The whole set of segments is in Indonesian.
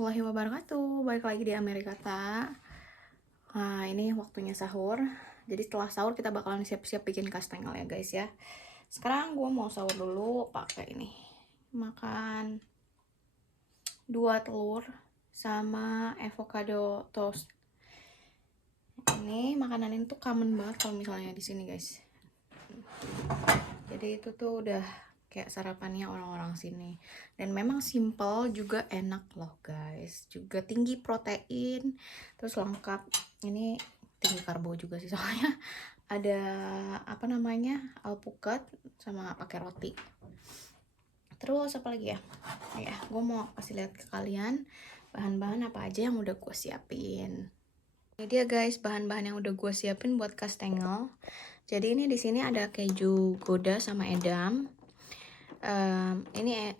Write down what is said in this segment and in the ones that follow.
warahmatullahi wabarakatuh. Balik lagi di Amerika Ta. Nah, ini waktunya sahur. Jadi setelah sahur kita bakalan siap-siap bikin kastengel ya guys ya. Sekarang gue mau sahur dulu pakai ini. Makan 2 telur sama avocado toast. Ini makanan ini tuh common banget kalau misalnya di sini guys. Jadi itu tuh udah kayak sarapannya orang-orang sini, dan memang simple juga enak loh guys, juga tinggi protein, terus lengkap. Ini tinggi karbo juga sih soalnya ada apa namanya alpukat sama pakai roti. Terus apa lagi ya, gue mau kasih lihat ke kalian bahan-bahan apa aja yang udah gue siapin. Ini dia guys bahan-bahan yang udah gue siapin buat kastengel. Jadi ini di sini ada keju Gouda sama edam. Ini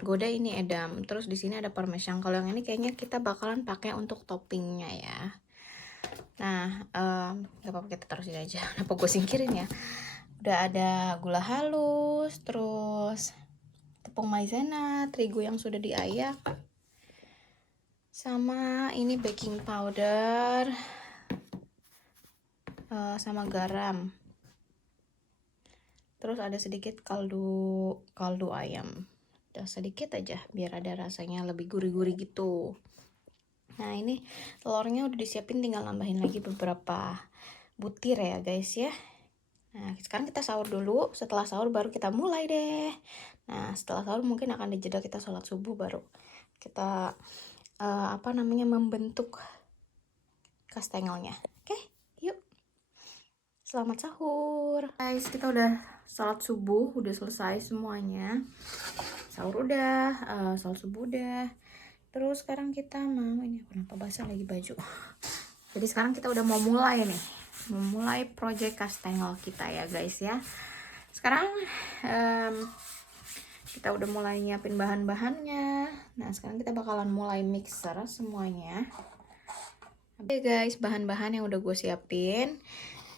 Gouda, ini edam. Terus di sini ada parmesan. Kalau yang ini kayaknya kita bakalan pakai untuk toppingnya ya. Nah, gak apa-apa kita taruh sini aja. Kenapa gue singkirin ya? Udah ada gula halus, terus tepung maizena, terigu yang sudah diayak, sama ini baking powder, sama garam. Terus ada sedikit kaldu ayam, udah sedikit aja biar ada rasanya lebih gurih-gurih gitu. Nah ini telurnya udah disiapin, tinggal nambahin lagi beberapa butir ya guys ya. Nah sekarang kita sahur dulu, setelah sahur baru kita mulai deh. Nah setelah sahur mungkin akan dijeda kita sholat subuh, baru kita membentuk kastengelnya. Oke, yuk. Selamat sahur guys, kita udah sholat subuh, udah selesai semuanya. Sahur udah, sholat subuh udah. Terus sekarang kita mau, ini kenapa basah lagi baju. Jadi sekarang kita udah mau mulai nih, memulai project kastengel kita ya guys ya. Sekarang kita udah mulai nyiapin bahan-bahannya. Nah sekarang kita bakalan mulai mixer semuanya. Oke guys, bahan-bahan yang udah gue siapin.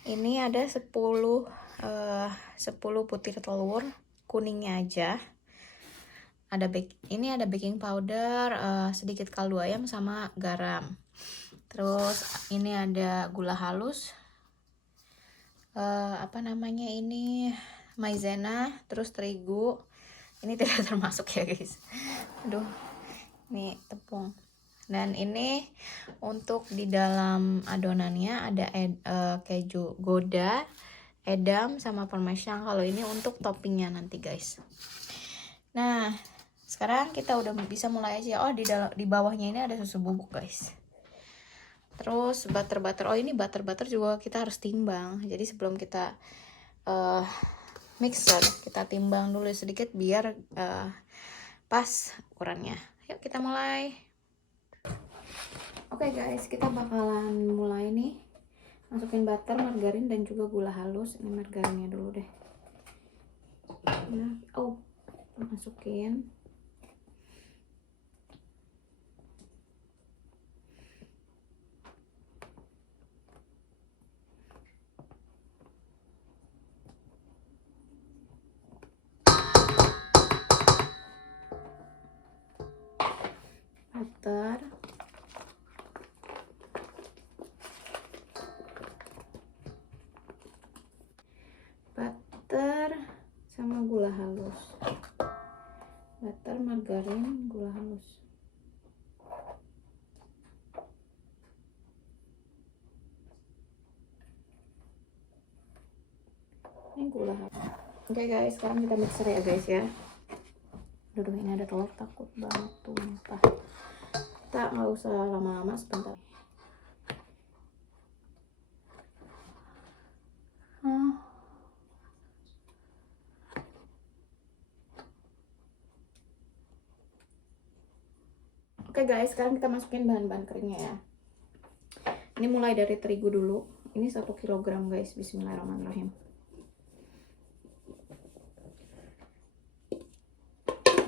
Ini ada 10 butir telur, kuningnya aja. Ini ada baking powder, sedikit kaldu ayam sama garam. Terus ini ada gula halus, ini maizena, terus terigu. Ini tidak termasuk ya guys. Aduh, ini tepung. Dan ini untuk di dalam adonannya ada keju Gouda, edam sama parmesan. Kalau ini untuk toppingnya nanti guys. Nah sekarang kita udah bisa mulai aja. Oh di bawahnya ini ada susu bubuk guys. Terus butter. Oh ini butter juga kita harus timbang. Jadi sebelum kita mixer kita timbang dulu sedikit biar pas ukurannya. Yuk kita mulai. Oke guys, kita bakalan mulai nih. Masukin butter, margarin, dan juga gula halus. Ini margarinnya dulu deh. Nah, masukin. Butter sama gula halus. Butter, margarin, gula halus. Ini gula halus. Oke guys, sekarang kita mixer ya guys ya. Aduh, ini ada telur, takut banget tumpah. Kita nggak usah lama-lama, sebentar. Oke guys, sekarang kita masukin bahan-bahan keringnya ya. Ini mulai dari terigu dulu. Ini 1 kg guys. Bismillahirrahmanirrahim.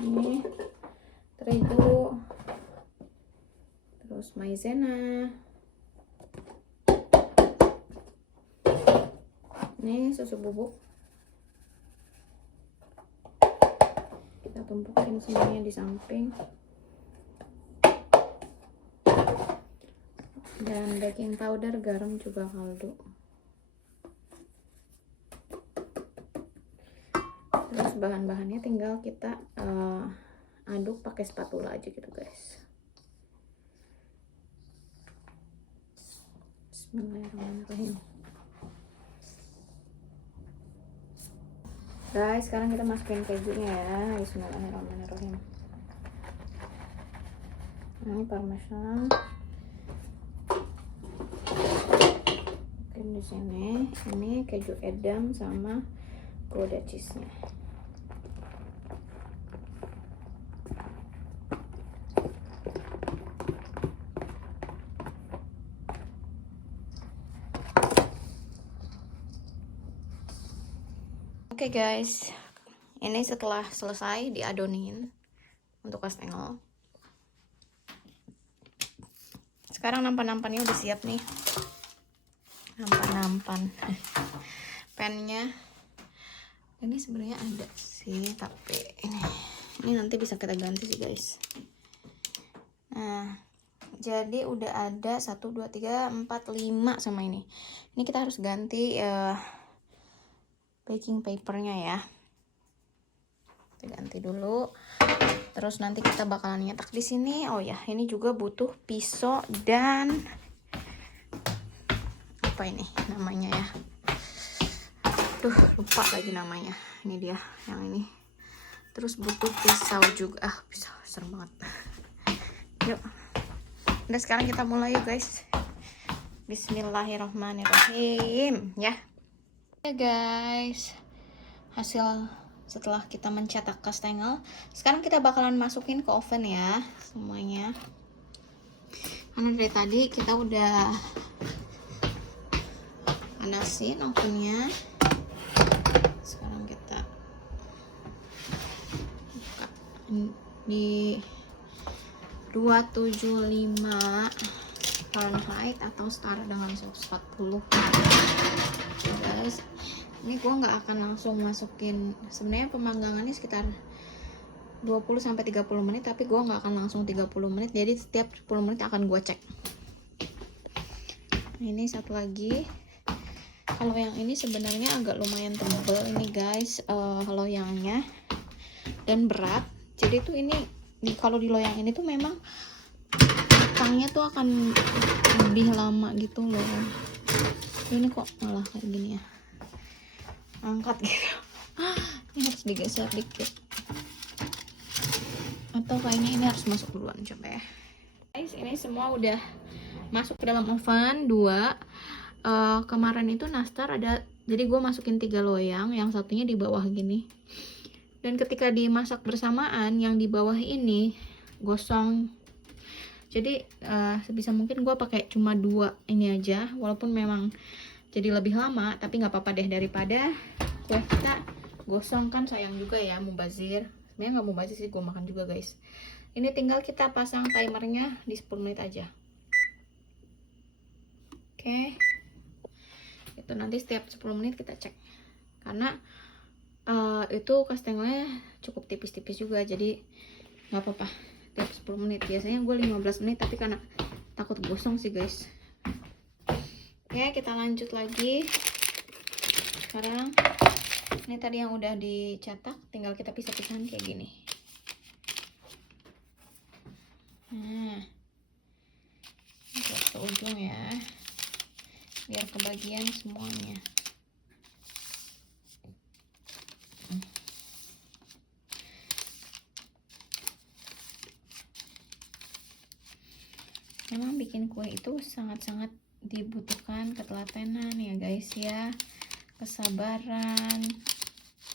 Ini terigu, terus maizena, ini susu bubuk. Kita tumpukin semuanya di samping. dan baking powder, garam juga kaldu. Terus bahan-bahannya tinggal kita aduk pakai spatula aja gitu guys. Bismillahirrahmanirrahim. Guys, sekarang kita masukin kejunya ya. Bismillahirrahmanirrahim. Ini parmesan. Di sini ini keju edam sama gouda cheese-nya. Oke guys, ini setelah selesai diadonin untuk kastengel. Sekarang nampan-nampannya udah siap nih. Nampan pennya ini sebenarnya ada sih, tapi ini nanti bisa kita ganti sih guys. Nah, jadi udah ada 1 2 3 4 5 sama ini kita harus ganti baking papernya ya. Kita ganti dulu. Terus nanti kita bakalan nyetak di sini. Oh ya, ini juga butuh pisau dan apa ini namanya ya? Duh, lupa lagi namanya. Ini dia yang ini. Terus butuh pisau juga. Pisau serem banget. Yuk. Udah, sekarang kita mulai yuk guys. Bismillahirrahmanirrahim ya. Ya guys, hasil setelah kita mencetak kastengel, sekarang kita bakalan masukin ke oven ya semuanya. Karena dari tadi kita udah panasin ovennya. Sekarang kita buka di 275 Fahrenheit atau setara dengan 140. Guys, ini gue nggak akan langsung masukin. Sebenarnya pemanggangannya sekitar 20-30 menit, tapi gue nggak akan langsung 30 menit, jadi setiap 10 menit akan gue cek. Ini satu lagi. Kalau yang ini sebenarnya agak lumayan tebal ini guys, loyangnya dan berat. Jadi tuh ini kalau di loyang ini tuh memang matangnya tuh akan lebih lama gitu loh. Ini kok malah kayak gini ya, angkat gitu. Ini harus digeser dikit, atau kayaknya ini harus masuk duluan. Coba ya guys, ini semua udah masuk ke dalam oven 2. Kemarin itu nastar ada, jadi gue masukin 3 loyang, yang satunya di bawah gini. Dan ketika dimasak bersamaan, yang di bawah ini gosong. Jadi sebisa mungkin gue pakai cuma 2 ini aja, walaupun memang jadi lebih lama, tapi nggak apa-apa deh, daripada kue kita gosong kan sayang juga ya, mubazir. Sebenarnya nggak mubazir sih, gue makan juga guys. Ini tinggal kita pasang timernya di 10 menit aja. Oke. Itu nanti setiap 10 menit kita cek. Karena itu kastengelnya cukup tipis-tipis juga, jadi nggak apa-apa tiap 10 menit. Biasanya gue 15 menit, tapi karena takut gosong sih guys. Oke, kita lanjut lagi. Sekarang ini tadi yang udah dicetak, tinggal kita pisah-pisahan kayak gini. Nah, buat ke ujung ya, biar kebagian semuanya. Memang bikin kue itu sangat-sangat dibutuhkan ketelatenan ya guys ya, kesabaran.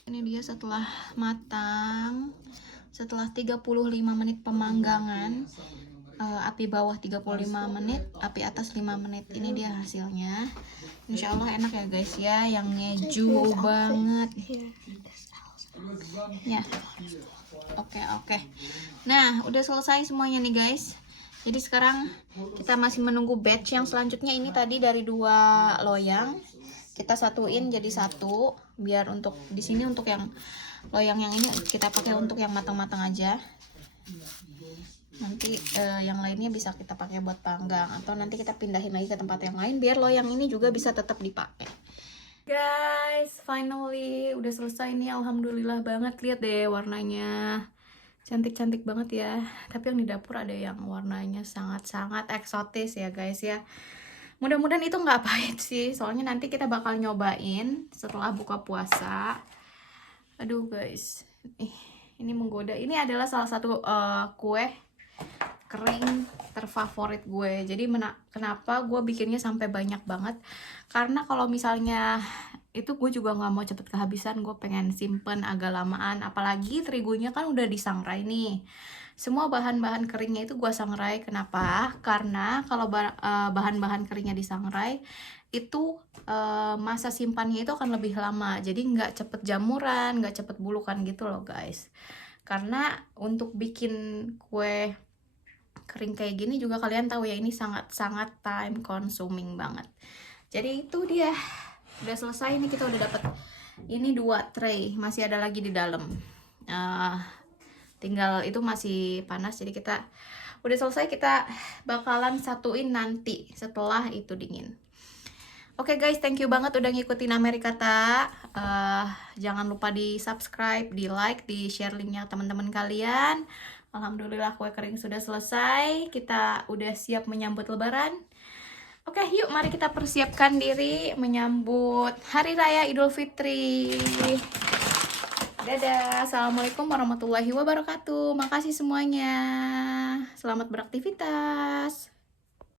Ini dia setelah matang, setelah 35 menit pemanggangan, api bawah 35 menit, api atas 5 menit. Ini dia hasilnya. Insya Allah enak ya guys ya, yang ngeju banget ya. Oke. Nah, udah selesai semuanya nih guys. Jadi sekarang kita masih menunggu batch yang selanjutnya. Ini tadi dari 2 loyang kita satuin jadi 1, biar untuk di sini untuk yang loyang yang ini kita pakai untuk yang matang-matang aja. Nanti yang lainnya bisa kita pakai buat panggang, atau nanti kita pindahin lagi ke tempat yang lain biar loyang ini juga bisa tetap dipakai. Guys, finally udah selesai nih, alhamdulillah banget. Lihat deh warnanya, cantik-cantik banget ya. Tapi yang di dapur ada yang warnanya sangat-sangat eksotis ya guys ya. Mudah-mudahan itu nggak pahit sih, soalnya nanti kita bakal nyobain setelah buka puasa. Aduh guys, ini menggoda. Ini adalah salah satu kue kering terfavorit gue. Jadi kenapa gue bikinnya sampai banyak banget? Karena kalau misalnya itu gue juga nggak mau cepet kehabisan, gue pengen simpen agak lamaan. Apalagi terigunya kan udah disangrai nih. Semua bahan-bahan keringnya itu gue sangrai. Kenapa? Karena kalau bahan-bahan keringnya disangrai itu masa simpannya itu akan lebih lama. Jadi nggak cepet jamuran, nggak cepet bulukan gitu loh guys. Karena untuk bikin kue kering kayak gini juga kalian tahu ya, ini sangat-sangat time consuming banget. Jadi itu dia, udah selesai nih, kita udah dapet ini 2 tray, masih ada lagi di dalam. Tinggal itu masih panas, jadi kita udah selesai, kita bakalan satuin nanti setelah itu dingin. Oke guys, thank you banget udah ngikutin Amerikata. Jangan lupa di subscribe, di like, di share linknya teman-teman kalian. Alhamdulillah kue kering sudah selesai. Kita udah siap menyambut lebaran. Oke, yuk mari kita persiapkan diri menyambut Hari Raya Idul Fitri. Dadah, assalamualaikum warahmatullahi wabarakatuh. Makasih semuanya. Selamat beraktivitas.